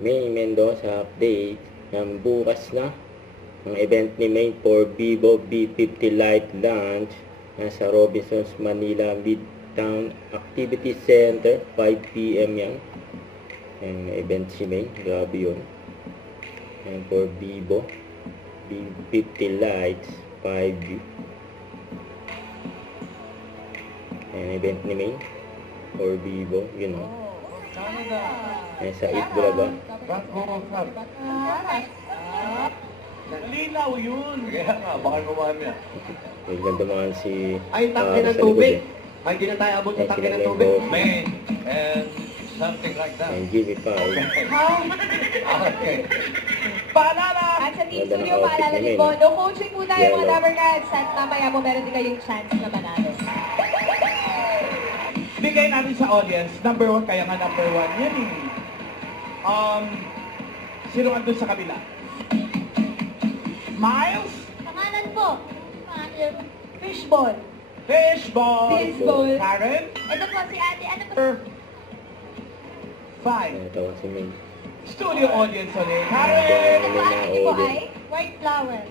May Mendoza update ng bukas na ang event ni May for Vivo V50 Lite launch nasa Robinsons Manila Midtown Activity Center 5 PM yan. Ang event si May, grabe yun. And for Vivo V50 Lite 5G. Ang event ni May for Vivo, yun o. Ayan sa 8 Bulaga. Linaw yun. Kaya nga, baka naman yan. May ganda mga si... Ay, tangke ng tubig. Ay, di na tayo abot ng tangke ng tubig. Main, and something like that. Ang GB5. Okay. Paalala! At sa Team Ganda ng Studio, outfit paalala ni din May, po, no? no coaching po tayo mga Yellow. Dabarkads at mamaya po meron din kayong chance na manalo. Bigay natin sa audience, number 1, kaya nga number 1 yan eh. Sino andun sa kabila? Miles? Pangalan po, Fishball. Fishball. Fishball. Karen? Ito po si ate, ano po? 5. Natawa si May. Studio audience ulit. Ito Karen! po ang ate ko ay White Flower.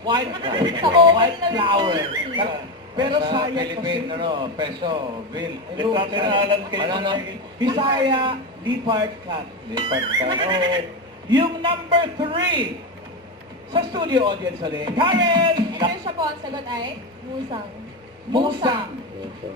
White Sa open White na rin flower. po. Pero Sa sayang Philippine, kasi. ano, peso, bill. Nagkakinalan kayo. Ano na? Bisaya, Leopard Cut. Lipat ka. Oh, yung number 3 sa studio audience ulit. Karen! Ito siya po, ang sagot ay Musang. Musang.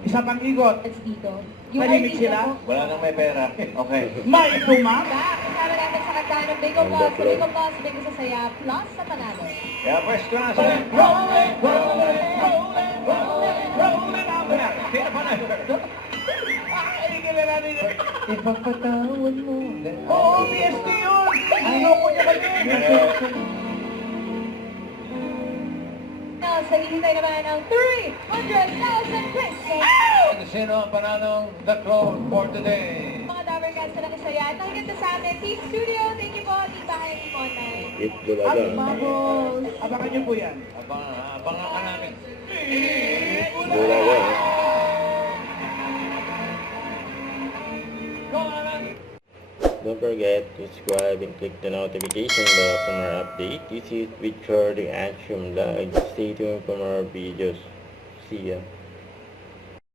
Isa pang igot. That's dito. Tahimik artista sila? po. Wala nang may pera. Okay. May tumama. Kasama natin sa kantahan ng Bingo Plus, sa Bingo Plus, Bingo sa Saya, plus sa panalo. Kaya pwes ko na sa... Rolling, rolling, rolling, rolling, rolling up there. Sino pa na? Ay, kilala nila. Ipapatawan mo. Oo, PST yun. Ayoko niya kami. Now, sa hihintay naman ang 300,000 pesos. Sino ang pananong The Clone for today? Mga Dabarkads na nakasaya at nakikita sa atin, Team Studio, thank you po, Tita Heidi Online. 8 Bulaga. Bubbles. Abangan niyo po yan. Abangan ka namin. Bulaga. Don't forget to subscribe and click the notification bell for more updates. This is Richard the Action Live. Stay tuned for more videos. See ya.